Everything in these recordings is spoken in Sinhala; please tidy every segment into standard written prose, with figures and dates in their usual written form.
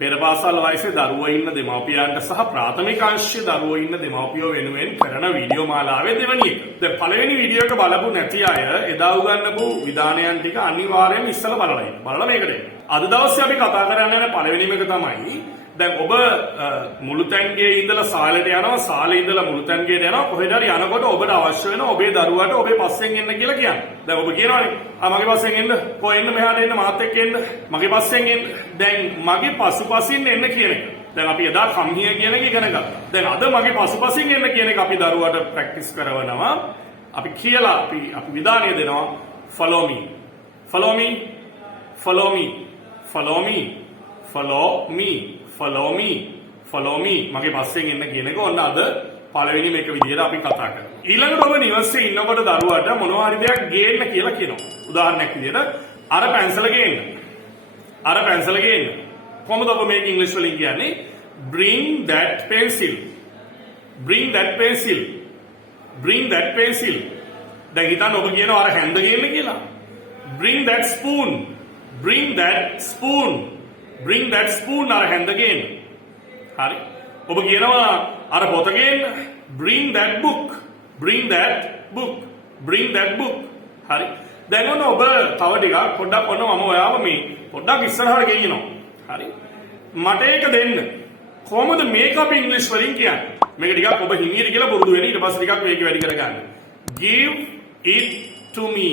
පෙරපාසල් වයසේ දරුවෝ ඉන්න දෙමාපියන්ට සහ ප්‍රාථමික අංශයේ දරුවෝ ඉන්න දෙමාපියෝ වෙනුවෙන් කරන වීඩියෝ මාලාවේ දෙවැනි එක. දැන් පළවෙනි වීඩියෝ එක බලපු නැති අය එදා උගන්වපු විධානයන් ටික අනිවාර්යයෙන්ම ඉස්සලා බලලා ඉන්න. බලලා මේකට එන්න. අද දවසේ අපි කතා කරන්න යන පළවෙනිම එක තමයි දැන් ඔබ මුළුතැන්ගේ ඉඳලා සාලෙට යනවා, සාලේ ඉඳලා මුළුතැන්ගේට යනවා, කොහෙද හරි යනකොට ඔබට අවශ්‍ය වෙන ඔබේ දරුවාට ඔබේ පස්සෙන් එන්න කියලා කියන්නේ. දැන් ඔබ කියනවානේ මගේ පස්සෙන් එන්න, කොහෙ එන්න, මෙහාට එන්න, මාත් එක්ක එන්න, මගේ පස්සෙන් එන්න. දැන් මගේ පසුපසින් එන්න කියන එක. දැන් අපි එදා come here කියන එක ඉගෙන ගත්තා. දැන් අද මගේ පසුපසින් එන්න කියන එක අපි දරුවාට ප්‍රැක්ටිස් කරවනවා. අපි කියලා අපි විධානය දෙනවා follow me. Follow me. Follow me. Follow me. Follow me. Follow me. Follow me. මගේ පස්සෙන් එන්න කියන එක ඔන්න අද පළවෙනි මේක විදිහට අපි කතා කරමු. ඊළඟට ඔබ නිවසේ ඉන්නකොට දරුවාට මොනවා හරි දෙයක් ගේන්න කියලා කියනවා. උදාහරණයක් විදිහට අර පැන්සල ගේන්න. අර පැන්සල ගේන්න. කොහොමද ඔබ මේක ඉංග්‍රීසි වලින් කියන්නේ? Bring that pencil. Bring that pencil. Bring that pencil. දැන් හිතන්න ඔබ කියනවා අර හැන්ද ගේන්න කියලා. Bring that spoon. Bring that spoon. Bring that spoon අර හැන්ද ගේන්න. හරි. ඔබ කියනවා අර පොත ගේන්න. Bring that book. Bring that book. Bring that book. හරි. දැන් ඔන්න ඔබ තව ටිකක් පොඩ්ඩක් ඔන්න මම ඔයාව මේ පොඩ්ඩක් ඉස්සරහට ගෙනියනවා. හරි. මට ඒක දෙන්න. කොහොමද මේක අපි ඉංග්‍රීසි වලින් කියන්නේ? මේක ටිකක් ඔබ හිමියට කියලා පුරුදු වෙන්න. ඊට පස්සේ ටිකක් මේක වැඩි කරගන්න. Give it to me.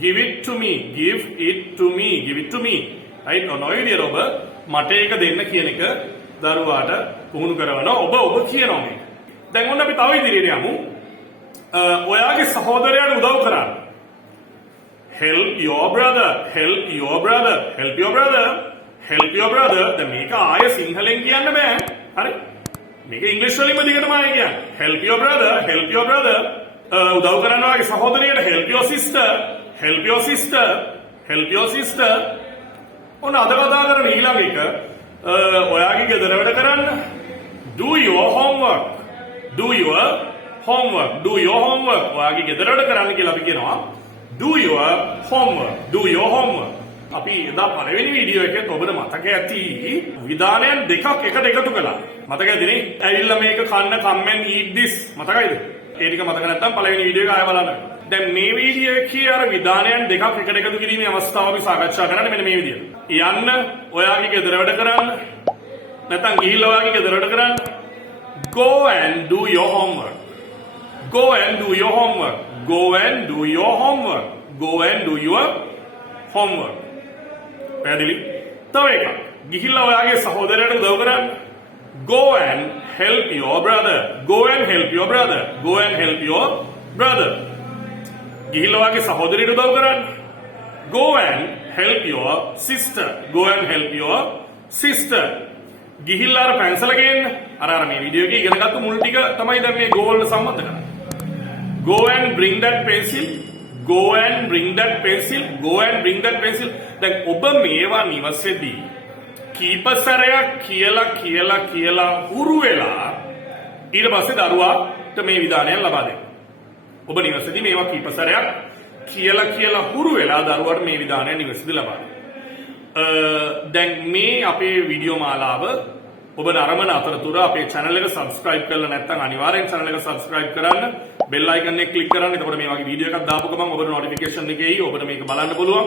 Give it to me. Give it to me. Give it to me. right ඔය විදිහට ඔබ මට ඒක දෙන්න කියන එක දරුවාට පුහුණු කරනවා. ඔබ කියනවා මේක. දැන් ඔන්න අපි තව ඉදිරියට යමු. ඔයාගේ සහෝදරයාට උදව් කරන්න. help your brother. Help your brother. Help your brother. Help your brother. දැන් මේක ආයෙ සිංහලෙන් කියන්න බෑ. හරි? මේක ඉංග්‍රීසි වලින්ම දිගටම ආයෙ කියන්න. help your brother. Help your brother. උදව් කරන්න ඔයාගේ සහෝදරියට help your sister. Help your sister. Help your sister. ඔන්න අද කතා කරන ඊළඟ එක ඔයාගේ ගෙදර වැඩ කරන්න. Do your homework. Do your homework. Do your homework. ඔයාගේ ගෙදර වැඩ කරන්න කියලා අපි කියනවා. Do your homework. Do your homework. අපි එදා පළවෙනි වීඩියෝ එකේ ඔබට මතක ඇති විධානයන් දෙකක් එකට එකතු කළා. මතක ඇතිනේ? ඇවිල්ලා මේක කන්න come and eat this. මතකයිද? ඒ ටික මතක නැත්නම් පළවෙනි වීඩියෝ එක ආයෙ බලන්න. දැන් මේ වීඩියෝ එකේ අර විධානයන් දෙකක් එකට එකතු කිරීමේ අවස්ථාව අපි සාකච්ඡා කරන්නේ මෙන්න මේ විදිහට. යන්න ඔයාගේ ගෙදර වැඩ කරන්න. නැත්නම් ගිහිල්ලා ඔයාගේ ගෙදර වැඩ කරන්න. Go and do your homework. Go and do your homework. Go and do your homework. Go and do your homework. පැහැදිලි? තව එකක්. ගිහිල්ලා ඔයාගේ සහෝදරයාට උදව් කරන්න. Go and help your brother. Go and help your brother. Go and help your brother. ගිහිල්ලා ඔයාගේ සහෝදරියට උදව් කරන්න. Go and help your sister. Go and help your sister. ගිහිල්ලා අර පැන්සල ගේන්න. අර මේ වීඩියෝ එකේ ඉගෙනගත්තු මුල් ටික තමයි දැන් මේ goal වලට සම්බන්ධ කරන්නේ. Go and bring that pencil. Go and bring that pencil. Go and bring that pencil. දැන් ඔබ මේවා නිවසේදී කීප සැරයක් කියලා හුරු වෙලා ඊට පස්සේ දරුවාට මේ විධානයන් ලබා දෙන්න. ඔබ නිවසේදී මේවා කීප සැරයක් කියලා හුරු වෙලා දරුවාට මේ විධානය නිවසේදී ලබා දෙන්න. දැන් මේ අපේ වීඩියෝ මාලාව ඔබ නරඹන අතරතුර අපේ channel එක subscribe කරලා නැත්නම් අනිවාර්යෙන් channel එක subscribe කරන්න. bell icon එක click කරන්න. එතකොට මේ වගේ වීඩියෝ එකක් දාපු ගමන් ඔබට notification එක එයි. ඔබට මේක බලන්න පුළුවන්.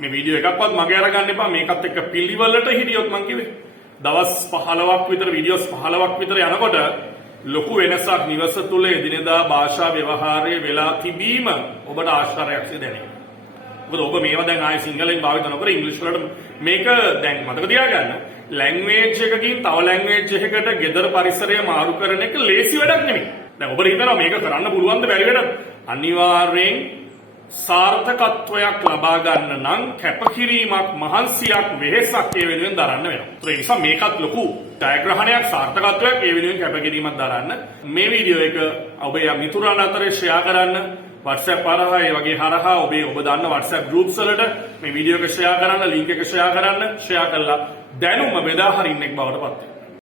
මේ වීඩියෝ එකක්වත් මගේ අරගන්න එපා. මේකත් එක්ක පිළිවෙලට හිටියොත් මං කිව්වේ දවස් 15ක් විතර වීඩියෝස් 15ක් විතර යනකොට ලොකු වෙනසක් නිවස තුල එදිනෙදා භාෂා ව්‍යවහාරයේ වෙලා තිබීම ඔබට ආශ්චර්යයක් දැනෙනවා. මොකද ඔබ මේවා දැන් ආයෙ සිංහලෙන් භාවිත නොකර ඉංග්‍රීසි වලට මේක දැන් මතක තියාගන්න. ලැන්ග්වේජ් එකකින් තව ලැන්ග්වේජ් එකකට ගෙදර පරිසරය මාරු කරන එක ලේසි වැඩක් නෙමෙයි. දැන් ඔබට හිතනවා මේක කරන්න පුළුවන්ද බැරි වැඩක්? අනිවාර්යෙන් සාර්ථකත්වයක් ලබා ගන්න නම් කැපකිරීමක්, මහන්සියක්, වෙහෙසක් ඒ වෙනුවෙන් දරන්න වෙනවා. ඒ නිසා මේකත් ලොකු ජයග්‍රහණයක්, සාර්ථකත්වයක් ඒ වෙනුවෙන් කැපකිරීමක් දරන්න. මේ වීඩියෝ එක ඔබේ මිතුරන් අතරේ ෂෙයා කරන්න. WhatsApp හරහා ඒ වගේ හරහා ඔබ දන්න WhatsApp groups වලට මේ වීඩියෝ එක ෂෙයා කරන්න, link එක ෂෙයා කරන්න, ෂෙයා කළා දැනුම බෙදා හරින්නෙක් බවට පත් වෙන්න.